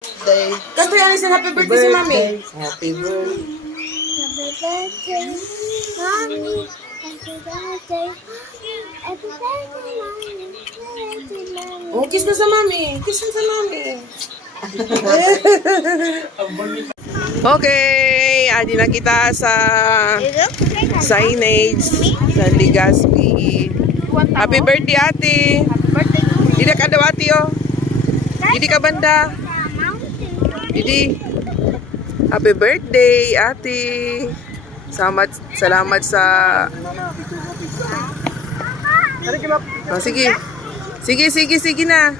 Day. Kanto yan isang happy birthday si Mami. Happy birthday. Happy birthday, mommy. Happy birthday. Happy birthday, mommy. Happy birthday, Oh, kiss na sa Mami. Kiss na sa Mami. Okay, adi na kita sa signage sa Legazpi. Happy birthday, ate. Hindi ka daw, ate, oh. Hindi ka banda. Hindi. Happy birthday, ate. Salamat sa... Oh, sige. Sige na.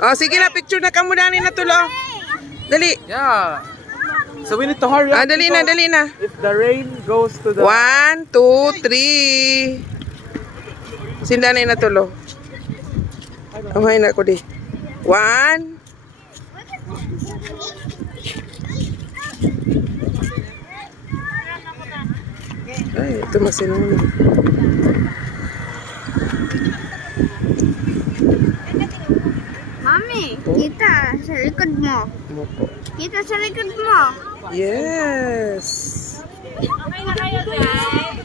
Oh, sige na, picture na kamo dani na tulo. Dali. Yeah. So we need to hurry up. Dali na. If the rain goes to the... 1, 2, 3. Sindanay na tulo. Amay na ko di. 1. Ay, ito masinunod. Mami, kita sa likod mo. Kita sa likod mo. Yes. Okay na kayo, guys.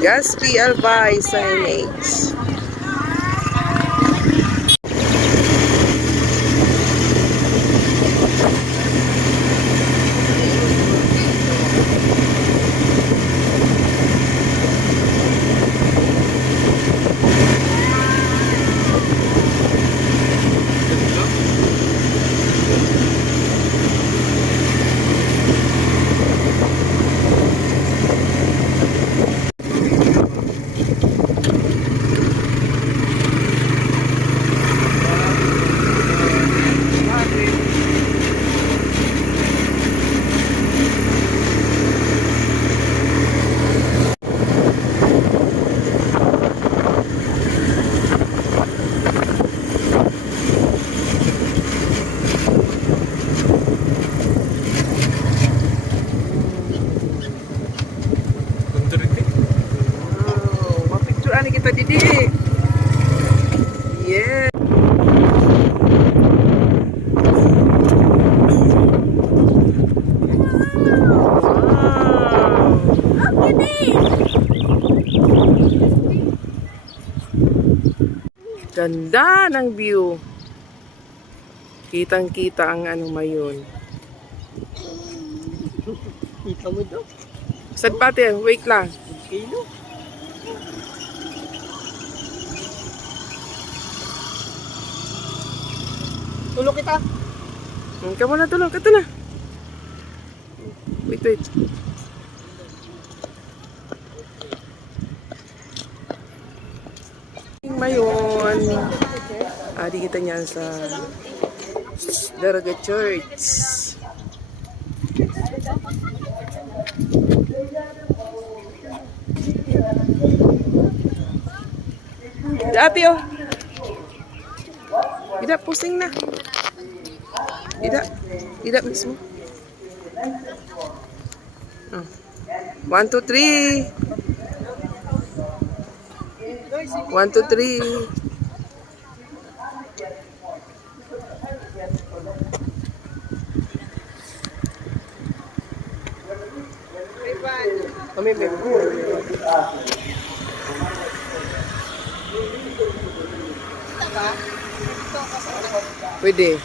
Legazpi Albay signage. Mapicturean ni kita didi. Yeah. Ganda ng view. Kitang-kita ang ano mayon. Kita mo daw. Sad pati, wait lang. Kilo. Tulog kita. Kamu na tulog, ito na. Wait. Mayon. Adi kita niyan sa Daraga Church. Ate, oh. Ida, pusing na. Ida mismo. 1, 2, 3. 1, 2, 3. Kami may Pwede.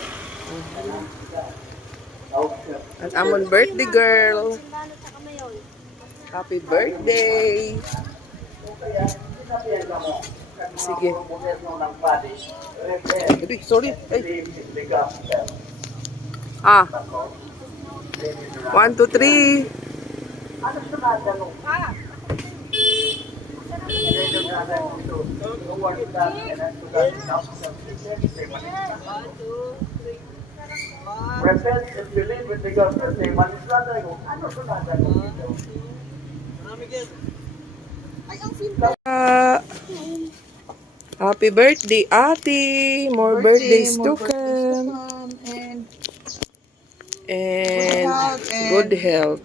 At amon birthday girl. Happy birthday. Sige. Uy, sorry. Ay. 1, 2, 3. Repent if you live with the gospel. Say, manislada ko. Ano sunada ko dito? Happy birthday, Ate. More birthdays to come. And and health and- good health.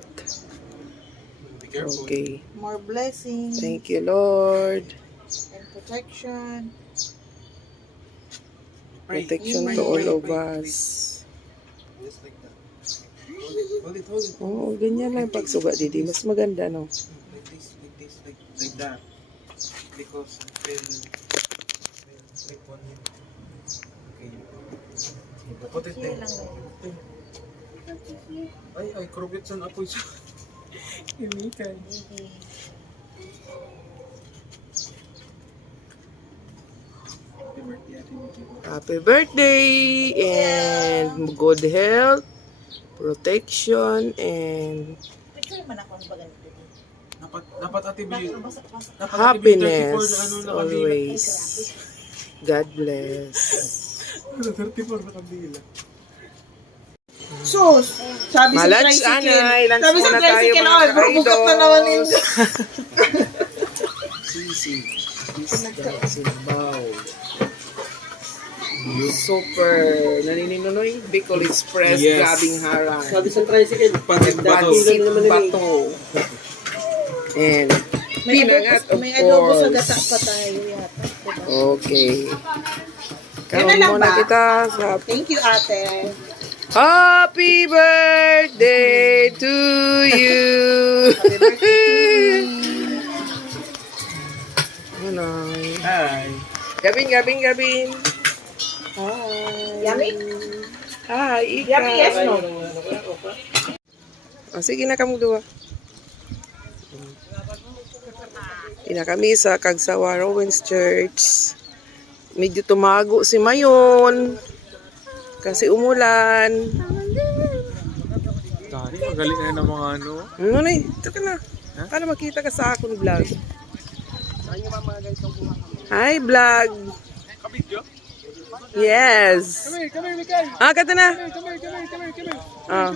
Okay. More blessings Thank you, Lord. and protection. Protection to all of us. Just like that. Hold it, hold it. Oo, ganyan lang pagsuga, Didi. Mas maganda, no? Like that. Because like one minute. Okay. Put it there. Ay, krugit sa apoy sa. Imikan. Happy birthday and good health, protection, and Dapat ate Bill. happiness always. God bless. 34 na kabila. Sus! Sabi sa Malunch, tricycle. anay. Lunch Sabi sa muna tayo, tricycle, mga ay, bubukat na naman yun. Sisi. Simbaw. Super nanininunoy. Bicol Express, Yes. grabing harang. Sabi sa tricycle, patig bato. Pansit bato. And pinangat, of May adobo sa course. gata pa tayo yata. Diba? Okay. Yan na Karoon lang muna ba? kita sa Thank you, ate. Happy birthday to you. Happy birthday to you. Ano? Hi. Gabin. Hi. Yummy? Hi, Ika. Yummy, yes, no? Oh, sige na kamo duwa. Ina kami sa Kagsawa Rowens Church. Medyo tumago si Mayon. Kasi umulan. Tani, magaling na ng mga ano. Ano na eh? Ito ka na. Para makita ka sa akong vlog. Hi, vlog. Yes. Come Mikay. Kata na. Come. Ah.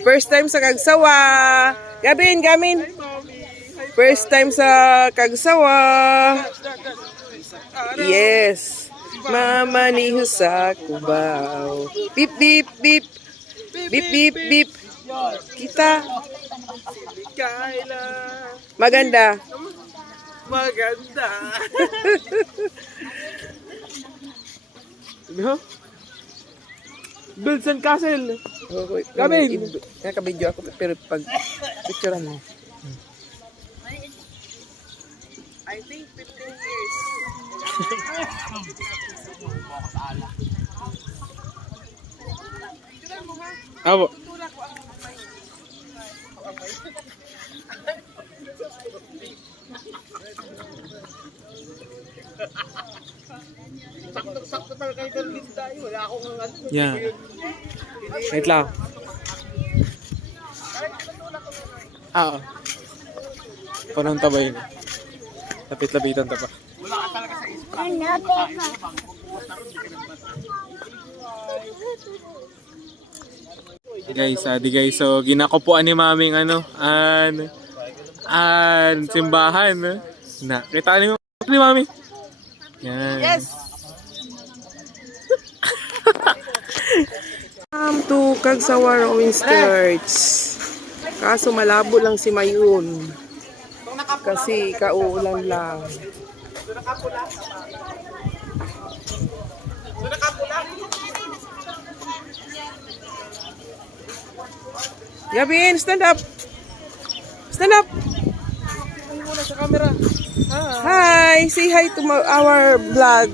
First time sa Kagsawa. Gamin. First time sa Kagsawa. Yes. Mama ni sa Cubao. Beep, beep, beep. Beep, beep, beep. Kita. Maganda. Ano? Bilson Castle. Gamin. Nakabidyo ako pero pag picturean mo. I think 15 years. Abo. Yeah. Wait lang. Panong tabay na. Lapit-lapitan ta pa. Guys, so ginakupuan ni maming simbahan. Na, kita niyo ni mami. Yan. Yes. Welcome to Kagsawa Rowens Church. Kaso malabo lang si Mayun. Kasi kauulan lang. Gabin, stand up. Stand up. Hi, say hi to our vlog.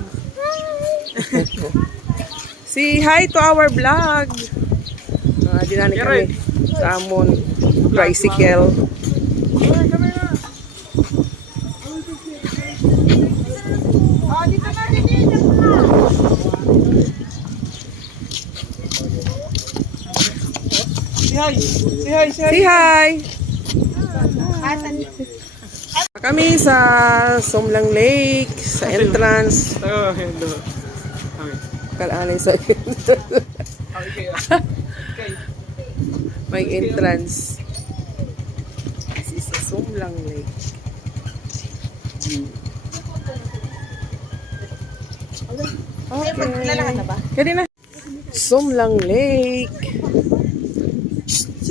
Say hi to our vlog. Dinani kami sa amon tricycle. Say hi. Kami sa Somlang Lake, sa entrance. Oh, hello. Kalalay sa may entrance. This is sa Somlang Lake. Okay. Kaya na. Somlang Lake.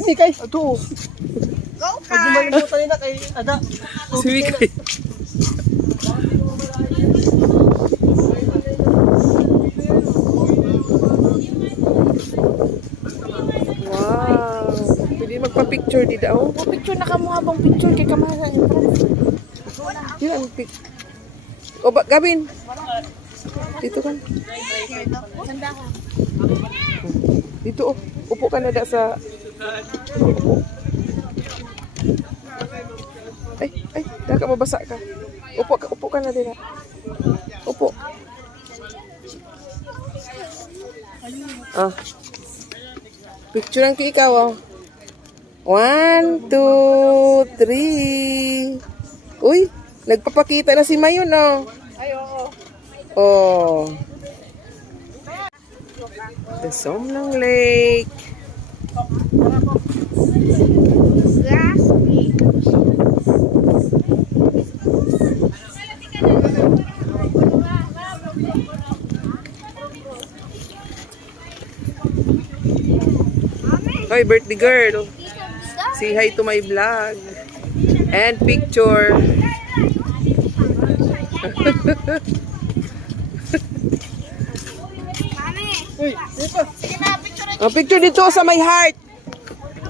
ni kay. Ato. Go Pag ka! lumalimutan nila kay Ada. Si Mikay. Wow. Pwede magpa-picture di daw. Picture na ka mo habang picture kay kamahan. Yun ang pic. O ba, Gavin? Dito ka. Sanda ka. Dito, oh. Upo ka na da sa... Upo. Ay, daka mabasa ka. Upo ka na din. Upo. Ah. Picturean ko ikaw, oh. 1, 2, 3. Uy, nagpapakita na si Mayon, oh. Ay, oo. Oh. The Somnang Lake. Grass. Hi, birthday girl. Say hi to my vlog. And picture. Uy, dito. Oh, picture dito sa my heart.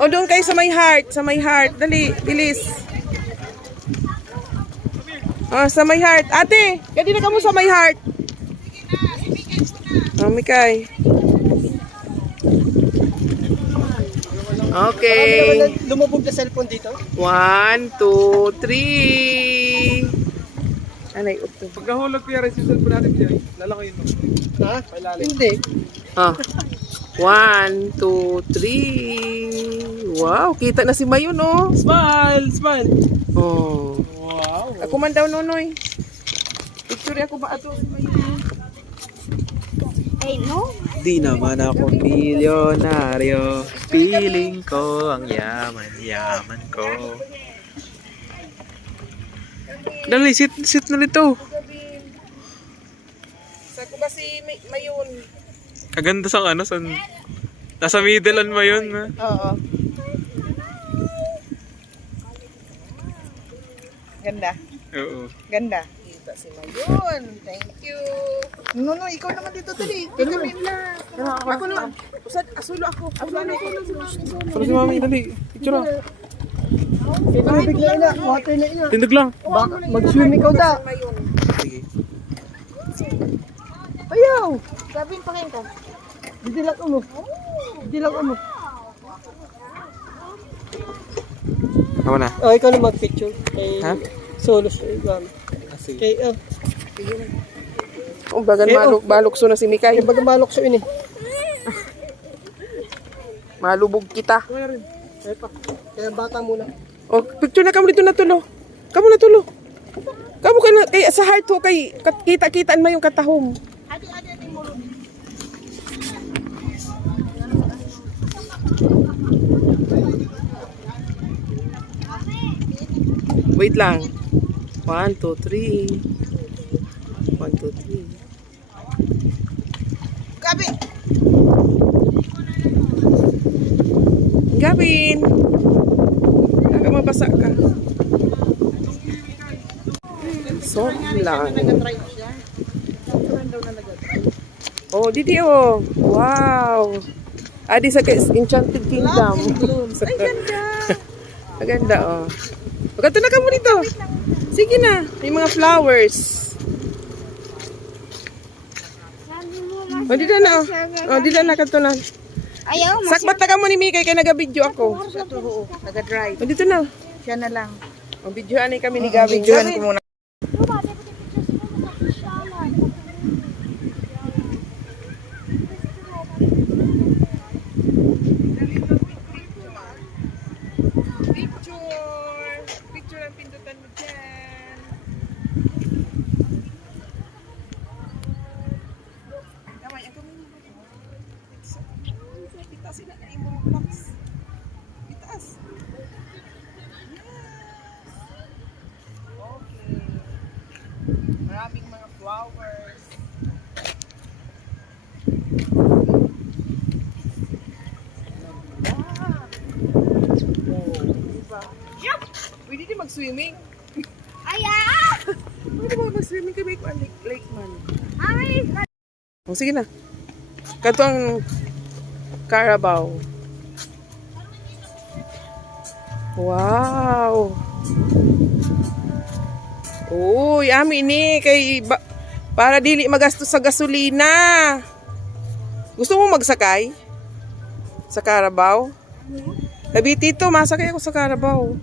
O, doon kayo sa my heart. Sa my heart. Dali, bilis. Oh, sa my heart. Ate, kanina ka mo sa my heart. Oh, Mikay. Okay. Lumubog na cellphone dito. 1, 2, 3. Anay, uto. Pag nahulog ko yung resistant po natin dyan, lalakoyin mo. Ha? Hindi. Ah. 1, 2, 3. Wow, kita na si Mayon, oh. Smile! Smile! Oh. Wow! Ako man daw, Nonoy. Picture ako ba ato si Mayon? Hey, no? Di naman ako milyonaryo. Feeling ko ang yaman-yaman ko. Dali, sit na dito. Sa ko ba si Mayon? Kaganda sa ano, sa... Nasa middlean mo yun, ha? Oo. Ganda. Oo. Ganda. Kita si Mayon. Thank you. No, ikaw naman dito dali. Ikaw na. Ako na. Asulo ako. Asulo. Pero si mami, dali. Picture na. Ikaw na bigla na. Water na ina. Tindog lang. Baka mag-swim ikaw da. Mayon. Sige. Ayaw. Gavin, pakain ko. Hindi lang umo. Hindi lang umo. Ako na. Oh, ikaw na mag-picture. Kay Ha? Solo siya. Sige. Kay, Oh, bagan balukso na si Mikay. kay baga malok siya ini. Malubog kita. Kaya pa. Kaya bata muna. Oh, picture na kamo dito na tulo. Kamo na tulo. Kamo ka na kay sa heart ho kay kita-kitaan mo yung katahom. Wait lang. 1, 2, 3. 1, 2, 3. Gavin! Gavin! Baka mabasa ka. So lang. Oh, didi oh. Wow. Adi sa Enchanted Kingdom. Ay, ganda. Maganda oh. Maganda na ka mo dito. Sige na. May mga flowers. Oh, dito na oh. Oh, dito na ka to na. Ayaw, Sakbat na ka mo ni Mikay kay naga-video ako. Taga-drive. Oh, dito na. Siya na lang. Oh, videoan ay kami ni Gavin. Videoan ko muna. Picture! Picture ang pindutan mo dyan. Kamay, ang kamay mo. Pitasin na na yung box. Pitas. Okay. Maraming mga flowers. mag-swimming? Ay, ah! Pwede ba mag-swimming kay Bake Lake man? Ay, O, sige na. Kanto ang Carabao. Wow! Uy, ami ni kay para dili magastos sa gasolina. Gusto mo magsakay? Sa Carabao? Sabi, tito, masakay ako sa Carabao.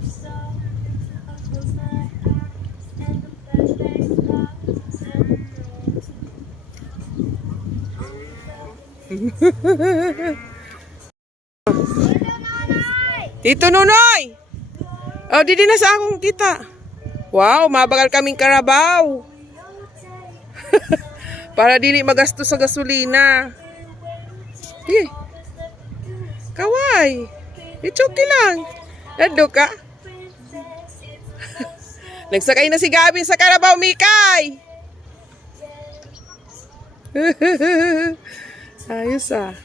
Tito Nunoy! Oh, didi na sa akong kita. Wow, mabagal kaming Carabao. Para dili magastos sa gasolina. Eh, kaway. Ichuki lang. Nado ka? Nagsakay na si Gabi sa Carabao, Mikay. Ayos ah.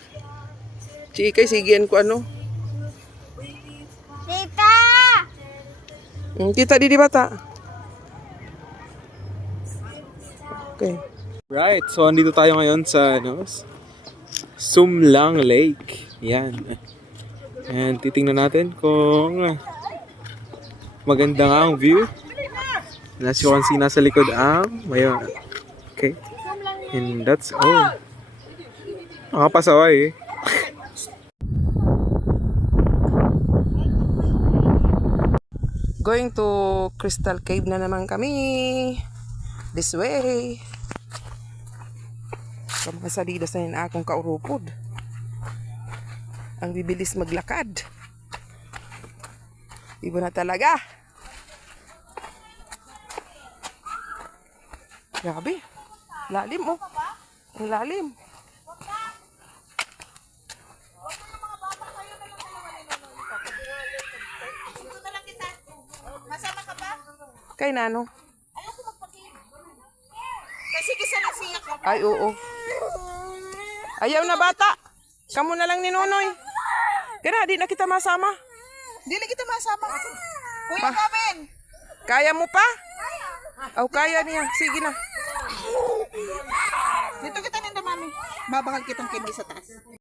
Chikay, sigian ko ano. tita! Kita di bata. Okay. Right, so andito tayo ngayon sa Sumlang Lake. Yan. And titingnan natin kung maganda nga ang view. And as you can see, nasa likod ang mayon. Okay. And that's all. Nakapasaway eh. Going to Crystal Cave na naman kami. This way. Kamakasalido sa yun akong kaurupod. Ang bibilis maglakad. Iba na talaga. Grabe. Lalim oh. Ang lalim. Kay Nano. Kasi kisa na siya ko. Ay, oo. Ayaw na bata. Kamu na lang ni Nonoy. Kaya di na kita masama. Dili kita masama. Kuya Gavin! Kaya mo pa? Aw, kaya niya. Sige na. Dito kita ninda, mami. Babangal kitang kindi sa taas.